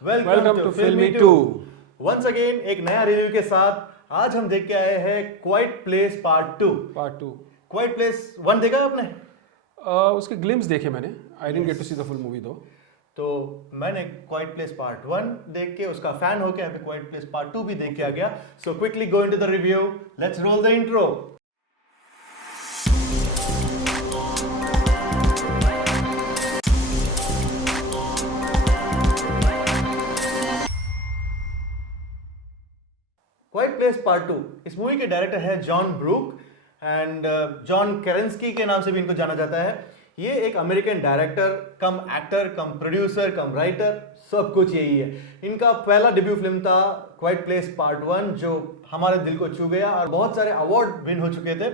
Welcome to फिल्मी 2। Once again एक नया रिव्यू के साथ आज हम देख के आए हैं Quiet Place part 2। Quiet Place 1 देखा आपने? उसके ग्लिम्स देखे मैंने। I didn't get to see the full movie though. तो मैंने क्वाइट प्लेस पार्ट 1 देख के उसका फैन होके अभी क्वाइट प्लेस पार्ट 2 भी देख के आ गया। So quickly go into the review, let's roll the intro. Quite Place part 2, इस मूवी के डायरेक्टर है जॉन ब्रूक एंड जॉन केरेंस्की के नाम से भी इनको जाना जाता है। ये एक अमेरिकन डायरेक्टर कम एक्टर कम प्रोड्यूसर कम राइटर, सब कुछ यही है। इनका पहला डेब्यू फिल्म था क्वाइट प्लेस पार्ट 1 जो हमारे दिल को छू गया और बहुत सारे अवार्ड विन हो चुके थे,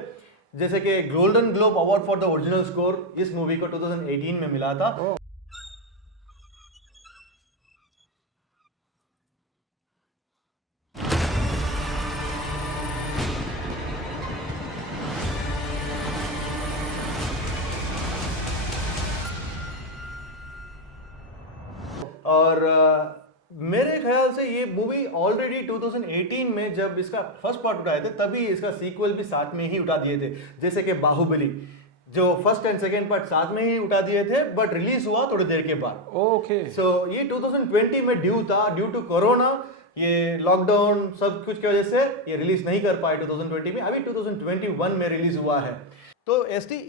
जैसे कि golden globe award for the original score इस मूवी को 2018 में मिला था। और मेरे ख्याल से ये मूवी ऑलरेडी 2018 में जब इसका फर्स्ट पार्ट उठाए थे तभी इसका सीक्वल भी साथ में ही उठा दिए थे, जैसे कि बाहुबली जो फर्स्ट एंड सेकेंड पार्ट साथ में ही उठा दिए थे बट रिलीज हुआ थोड़ी देर के बाद। ओके। सो ये 2020 में ड्यू था, ड्यू टू कोरोना, ये लॉकडाउन सब कुछ की वजह से ये रिलीज नहीं कर पाए 2020 में। अभी 2021 में रिलीज हुआ है। तो एसटी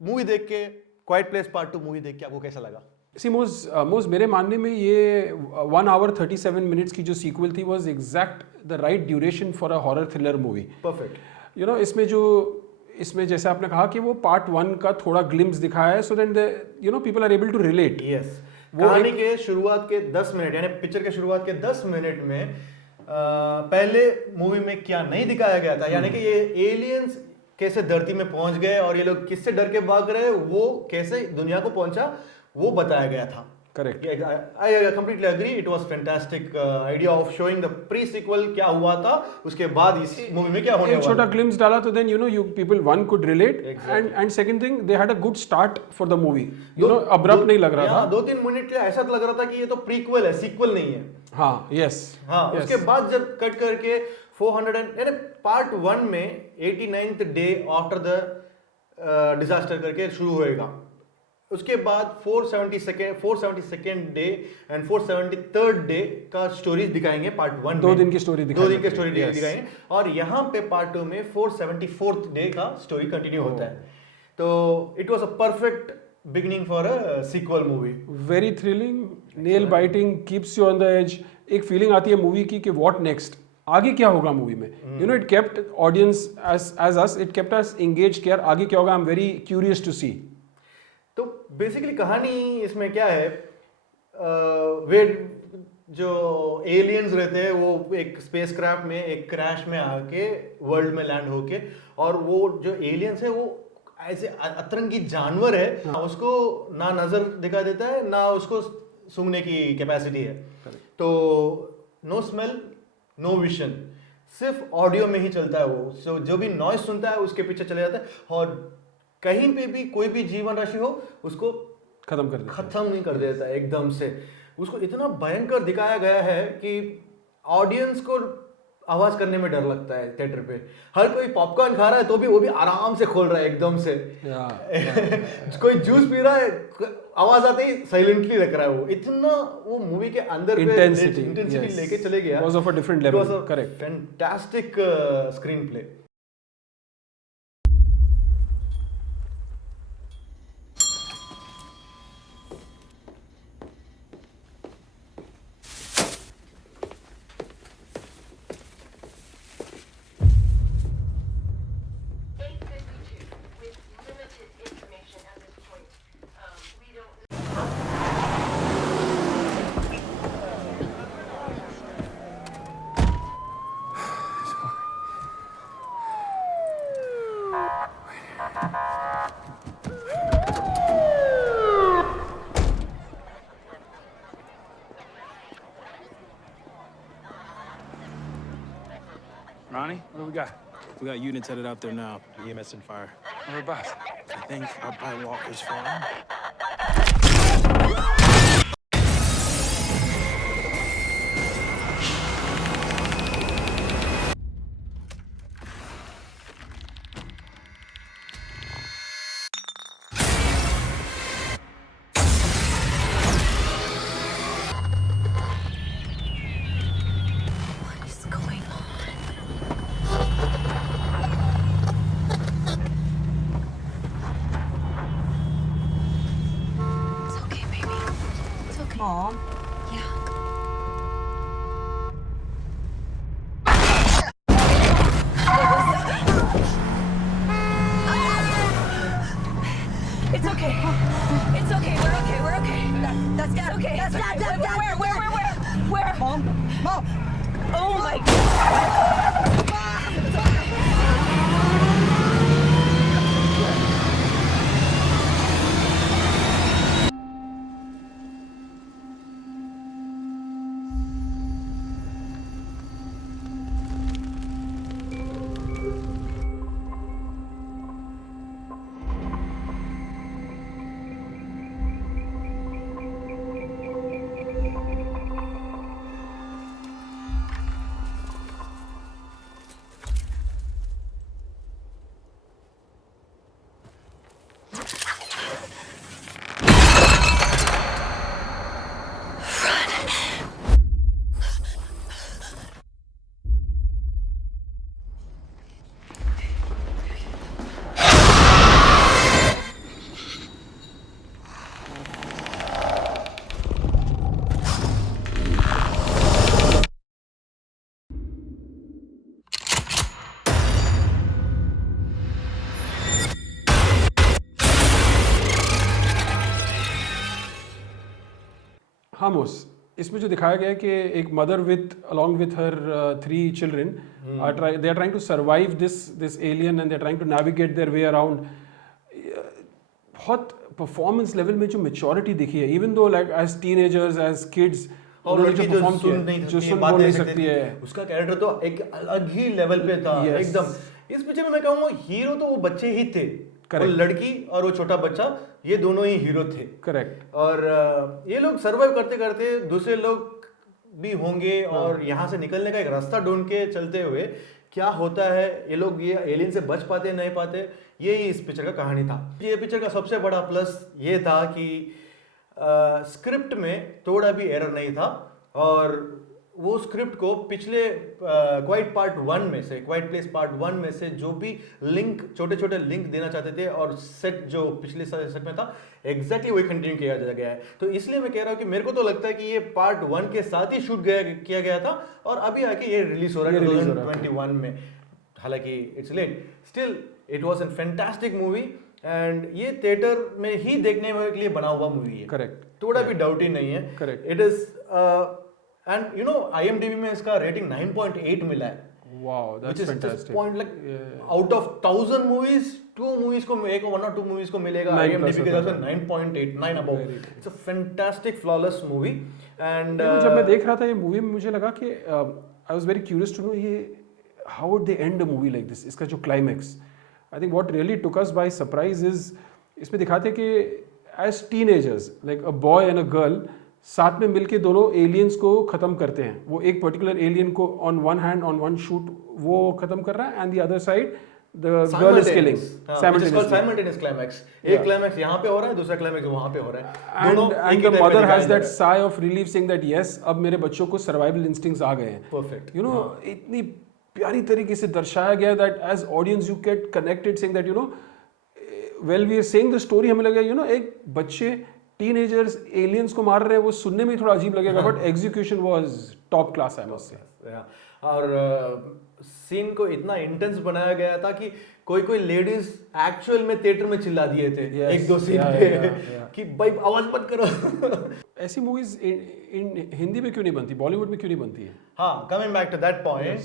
मूवी देख के क्वाइट प्लेस पार्ट 2 मूवी देख के आपको कैसा लगा? सी मोज मेरे मानने में ये 1 hour 37 minutes की जो सीक्वल थी was exact the right duration for a horror thriller movie. Perfect. You know इसमें जैसे आपने कहा कि वो पार्ट 1 का थोड़ा ग्लिम्स दिखाया है, so that people are able to relate. Yes, कहानी के शुरुआत के 10 मिनट यानी पिक्चर के शुरुआत के 10 मिनट में पहले मूवी में क्या नहीं दिखाया गया था, यानी कि ये एलियंस कैसे धरती में पहुंच गए और ये लोग किससे डर के भाग रहे, वो कैसे दुनिया को पहुंचा, वो बताया गया था। Correct. I completely agree, it was fantastic idea of showing the pre sequel क्या हुआ था, उसके बाद इस मूवी में क्या होने वाला है। छोटा ग्लिम्स डाला तो then you people one could relate and second thing they had a good start for the movie, abrupt नहीं लग रहा था। 2-3 मिनट के ऐसा लग रहा था कि ये तो प्रीक्वल है, सीक्वल नहीं है। हाँ, यस। हाँ, उसके बाद जब कट करके 400 यानी पार्ट 1 में 89th day after the disaster करके शुरू होएगा, उसके बाद 472nd day and 473rd day का स्टोरीज दिखाएंगे पार्ट 1 में। 2 दिन की स्टोरी दिखाएंगे और यहाँ पे पार्ट 2 में 474th डे का स्टोरी कंटिन्यू होता है। तो it was a perfect beginning for a sequel movie. Very thrilling, nail biting, keeps you on the edge. एक फीलिंग आती है मूवी की कि व्हाट नेक्स्ट, आगे क्या होगा मूवी में। It kept audience edge us, it kept us engaged कि यार आगे क्या होगा, I am very curious to see. तो बेसिकली कहानी इसमें क्या है, वे जो एलियंस रहते हैं वो एक स्पेसक्राफ्ट में एक क्रैश में आके वर्ल्ड में लैंड होके, और वो जो एलियंस है वो ऐसे अतरंगी जानवर है, उसको ना नजर दिखा देता है ना उसको सूंघने की कैपेसिटी है। तो नो स्मेल नो विजन, सिर्फ ऑडियो में ही चलता है वो। सो जो भी नॉइज सुनता है उसके पीछे चले जाता है और कहीं पे भी कोई भी जीवन राशि हो उसको खत्म नहीं कर देता है एकदम से। उसको इतना भयंकर दिखाया गया है कि ऑडियंस को आवाज करने में डर लगता है। थिएटर पे हर कोई पॉपकॉर्न खा रहा है तो भी वो भी आराम से खोल रहा है एकदम से। कोई जूस पी रहा है, आवाज आते ही साइलेंटली रख रहा है। वो इतना वो मूवी के अंदर इंटेंसिटी लेके चले गया, was of a different level. Correct, fantastic screen play. Ronnie, what do we got? We got units headed out there now. EMS and fire. Whereabouts? I think out by Walker's farm. It's okay. It's okay. We're okay. We're okay. That's Dad. Okay. That's Dad. Dad. Where? Mom. Oh my God. खामोश इसमें जो दिखाया गया है कि एक mother with along with her 3 children they are trying to survive this alien and they are trying to navigate their way around. बहुत performance level में जो मेच्योरिटी दिखी है even though like as teenagers as kids और लड़की जो सुन नहीं जो सकती सुन बात बोल नहीं नहीं सकती है उसका कैरेक्टर तो एक अलग ही लेवल पे था Yes. एकदम. इस पिक्चर में मैं कहूँगा हीरो तो वो बच्चे ही थे. वो Correct. लड़की और वो छोटा बच्चा ये दोनों ही हीरो थे. करेक्ट और ये लोग सरवाइव करते करते दूसरे लोग भी होंगे और यहाँ से निकलने का एक रास्ता ढूंढ के चलते हुए क्या होता है ये लोग ये एलियन से बच पाते नहीं पाते ये ही इस पिक्चर का कहानी था. ये पिक्चर का सबसे बड़ा प्लस ये था कि स्क्रिप्ट में थोड़ा भी एरर नहीं था और वो स्क्रिप्ट को पिछले क्वाइट पार्ट 1 में से क्वाइट प्लेस पार्ट 1 में से जो भी लिंक छोटे छोटे लिंक देना चाहते थे और सेट जो पिछले सेट में था एग्जैक्टली वही कंटिन्यू किया गया है. तो इसलिए मैं कह रहा हूँ कि मेरे को तो लगता है कि ये पार्ट 1 के साथ ही शूट किया गया था और अभी आके ये रिलीज हो रहा है 2021 में. हालांकि it's late still it was an fantastic movie and ये थिएटर में ही देखने के लिए बना हुआ मूवी है. करेक्ट थोड़ा भी डाउट ही नहीं है. Correct. It is and you know IMDb में इसका रेटिंग 9.8 मिला है. Wow Which that's is just fantastic point like out of 1000 movies, 2 movies को एक or 1 or 2 movies को मिलेगा 9 IMDb plus के होगा. हिसाब से 9.8 9 above. Very good. It's a fantastic flawless movie and जब मैं देख रहा था ये मूवी में मुझे लगा कि I was very curious to know ये how would they end a movie like this. इसका जो climax I think what really took us by surprise is इसमें दिखाते कि as teenagers like a boy and a girl साथ में मिलके दोनों एलियंस को खत्म करते हैं. वो एक पर्टिकुलर एलियन को on one hand on one shoot वो खत्म कर रहा है and the other side the girl is killing simultaneous climax. एक क्लाइमैक्स यहाँ पे हो रहा है दूसरा क्लाइमैक्स वहाँ पे हो रहा है. दोनों and the mother has that sigh of relief saying that yes अब मेरे बच्चों को सर्वाइवल इंस्टिंक्ट्स आ गए हैं. Perfect. You know इतनी प्यारी तरीके से दर्शाया गया that as audience you get connected saying that you know well we are saying the story हमें लगा you know एक बच्चे टीनेजर्स एलियंस को मार रहे हैं वो सुनने में थोड़ा अजीब लगेगा but execution was top class I must say. और सीन को इतना इंटेंस बनाया गया था कि कोई लेडीज एक्चुअल में थिएटर में चिल्ला दिए थे. Yes. एक दो सीन Yeah, पे yeah. कि भाई आवाज मत करो. ऐसी मूवीज हिंदी में क्यों नहीं बनती बॉलीवुड में क्यों नहीं बनती है. हाँ coming back to that point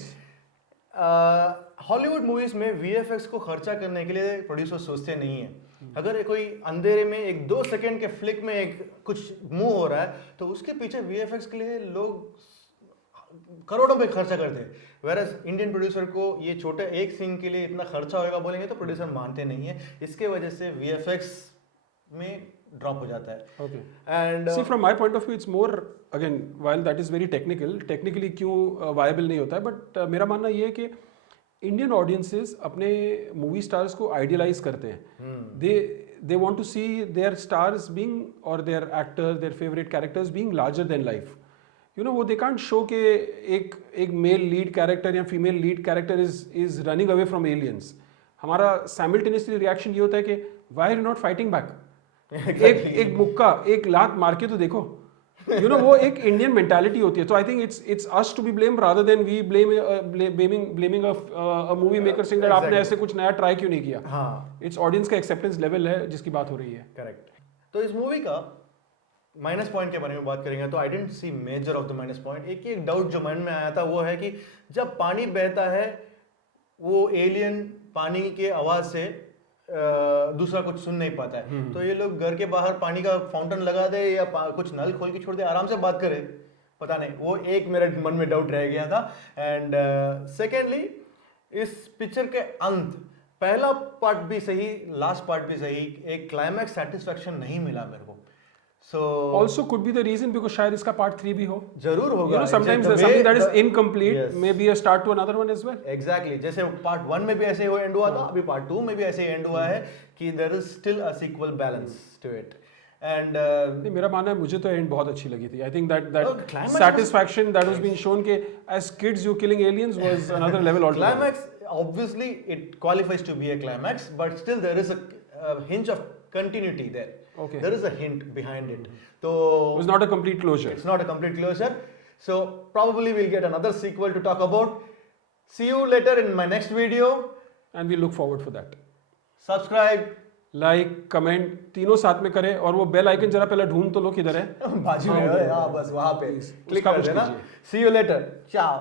Hollywood movies में VFX को खर्चा करने के लिए प्रोड्यूसर सोचते नहीं है. अगर कोई अंधेरे में एक 2 सेकंड के फ्लिक में एक कुछ मूव हो रहा है तो उसके पीछे VFX के लिए लोग करोड़ों पे खर्चा करते हैं. वेरस इंडियन प्रोड्यूसर को ये छोटे एक सीन के लिए इतना खर्चा होगा बोलेंगे तो प्रोड्यूसर मानते नहीं है. इसके वजह से VFX में ड्रॉप हो जाता है. Okay. And See from my point of view it's more again while that is very technically क्यों viable नहीं होता है but मेरा मानना ये है कि इंडियन ऑडियंसेस अपने मूवी स्टार्स को आइडियलाइज करते हैं. They want to see their stars being और their actors their favourite characters being larger than life. You know वो दे कांट शो के एक मेल लीड कैरेक्टर या female lead character is running away from aliens. हमारा simultaneously reaction ये होता है कि why are you not fighting back. एक मुक्का एक लात मार के तो देखो यू नो वो एक इंडियन मेंटालिटी होती है, तो I think it's us to be blame rather than we blaming a movie maker singer आपने ऐसे कुछ नया ट्राई क्यों नहीं किया. हाँ इट्स ऑडियंस का एक्सेप्टेंस लेवल है जिसकी बात हो रही है. करेक्ट. तो इस मूवी का माइनस पॉइंट के बारे में बात करेंगे तो I didn't see major of the minus point. एक डाउट जो मन में आया था वो है कि जब पानी बहता है वो एलियन पानी के आवाज से दूसरा कुछ सुन नहीं पाता है, तो ये लोग घर के बाहर पानी का फाउंटेन लगा दे या कुछ नल खोल के छोड़ दे, आराम से बात करे. पता नहीं, वो एक मेरे मन में डाउट रह गया था. एंड सेकेंडली इस पिक्चर के अंत, पहला पार्ट भी सही लास्ट पार्ट भी सही, एक क्लाइमैक्स सेटिस्फेक्शन नहीं मिला मेरे को. सो Also could be the reason because शायद इसका part 3 भी हो. जरूर You होगा. know, sometimes The way something that is the- incomplete Yes. may be a start to another one as well. Exactly जैसे पार्ट 1 में भी ऐसे ही एंड हुआ था, अभी पार्ट 2 में भी ऐसे ही एंड हुआ है कि there is still a sequel balance to it. And नहीं, मेरा मानना है मुझे तो एंड बहुत अच्छी लगी थी. I think that climax satisfaction that was being shown के as kids you killing aliens was another level altogether. climax obviously it qualifies to be a climax, but still there is a hint of continuity there. Okay. There is a hint behind it. So It was not a complete closure. it's not a complete closure. So probably we'll get another sequel to talk about. See you later in my next video. And we look forward for that. Subscribe. Like comment तीनों साथ में करें और वो bell icon जरा पहले ढूंढ तो लो किधर है. बाजू में है, हाँ बस वहाँ पे Please, क्लिक उसका कर कुछ देना. कीजिए. See you later. Ciao.